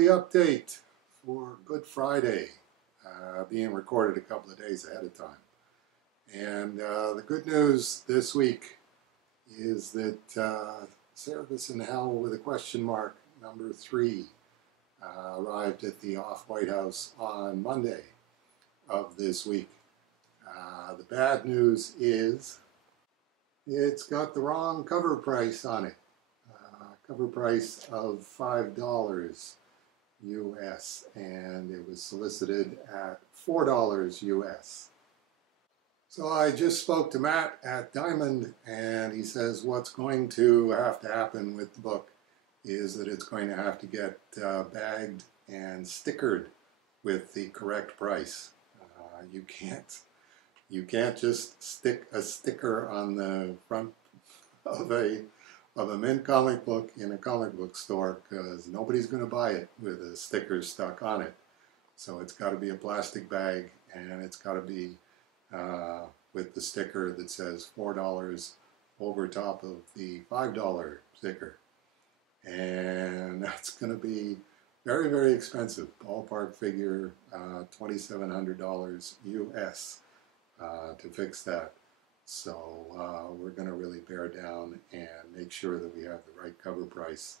weekly update for Good Friday, being recorded a couple of days ahead of time. And the good news this week is that Cerebus in Hell with a question mark, number 3, arrived at the Off-White House on Monday of this week. The bad news is it's got the wrong cover price on it. Cover price of $5 US, and it was solicited at $4 US. So I just spoke to Matt at Diamond, and he says what's going to have to happen with the book is that it's going to have to get bagged and stickered with the correct price. You can't just stick a sticker on the front of a mint comic book in a comic book store, because nobody's going to buy it with a sticker stuck on it. So it's got to be a plastic bag, and it's got to be with the sticker that says $4 over top of the $5 sticker. And that's going to be very, very expensive. Ballpark figure $2,700 US to fix that. So we're going to really bear down and make sure that we have the right cover price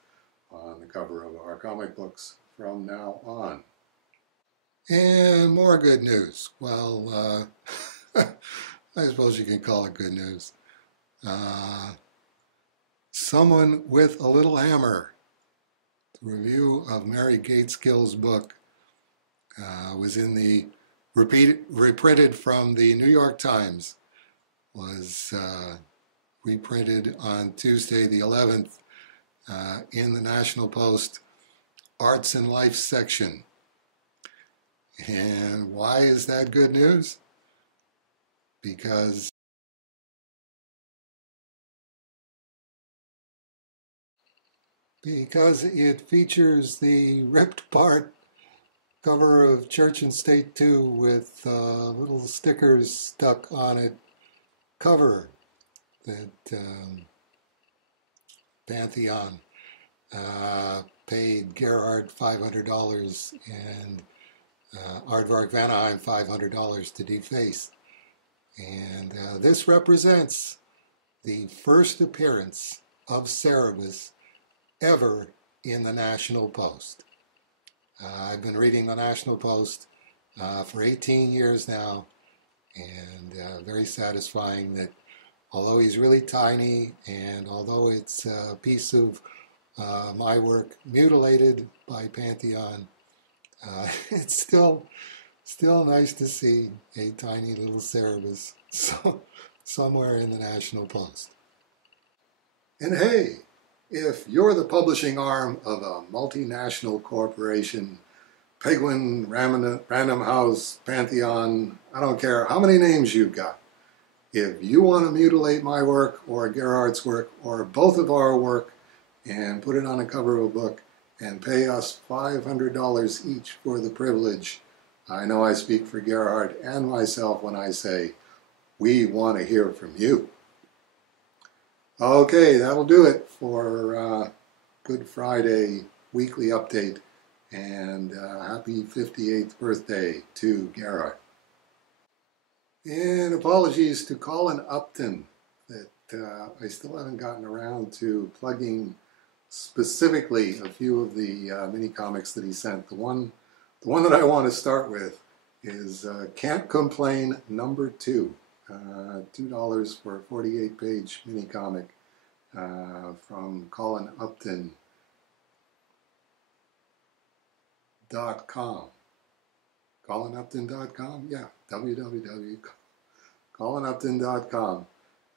on the cover of our comic books from now on. And more good news. Well, I suppose you can call it good news. Someone with a Little Hammer. The review of Mary Gateskill's book was in the reprinted from the New York Times. Was reprinted on Tuesday the 11th in the National Post Arts and Life section. And why is that good news? Because it features the ripped apart cover of Church and State 2 with little stickers stuck on it cover that Pantheon paid Gerhard $500 and Aardvark Vanaheim $500 to deface. And this represents the first appearance of Cerebus ever in the National Post. I've been reading the National Post for 18 years now, and very satisfying that although he's really tiny, and although it's a piece of my work mutilated by Pantheon, it's still nice to see a tiny little Cerebus somewhere in the National Post. And hey, if you're the publishing arm of a multinational corporation, Penguin, Random House, Pantheon, I don't care how many names you've got. If you want to mutilate my work or Gerhard's work or both of our work and put it on a cover of a book and pay us $500 each for the privilege, I know I speak for Gerhard and myself when I say we want to hear from you. Okay, that'll do it for Good Friday weekly update. And happy 58th birthday to Gerhard. And apologies to Colin Upton that I still haven't gotten around to plugging specifically a few of the mini comics that he sent. The one that I want to start with is Can't Complain number 2. $2 for a 48-page mini comic from Colin Upton. .com. ColinUpton.com? Yeah, www.colinupton.com.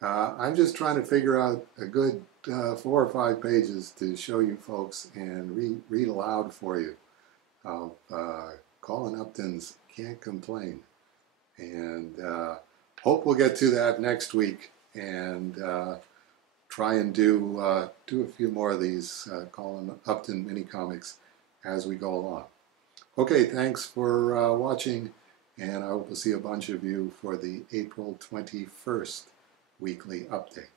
I'm just trying to figure out a good 4 or 5 pages to show you folks and read aloud for you of Colin Upton's Can't Complain. And hope we'll get to that next week and try and do a few more of these Colin Upton mini comics as we go along. Okay, thanks for watching, and I hope to see a bunch of you for the April 21st weekly update.